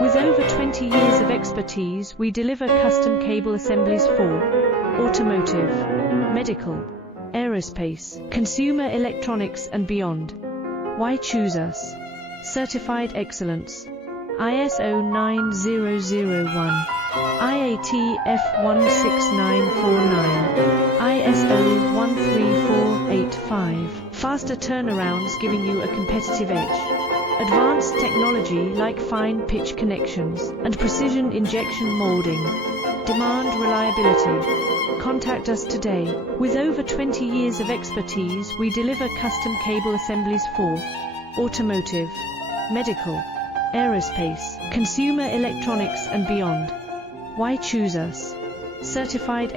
With over 20 years of expertise, we deliver custom cable assemblies for automotive, medical, aerospace, consumer electronics and beyond. Why choose us? Certified excellence. ISO 9001, IATF 16949, ISO 13485. Faster turnarounds giving you a competitive edge. Advanced technology like fine pitch connections and precision injection molding. Demand reliability. Contact us today. With over 20 years of expertise, we deliver custom cable assemblies for automotive, medical, aerospace, consumer electronics and beyond. Why choose us? Certified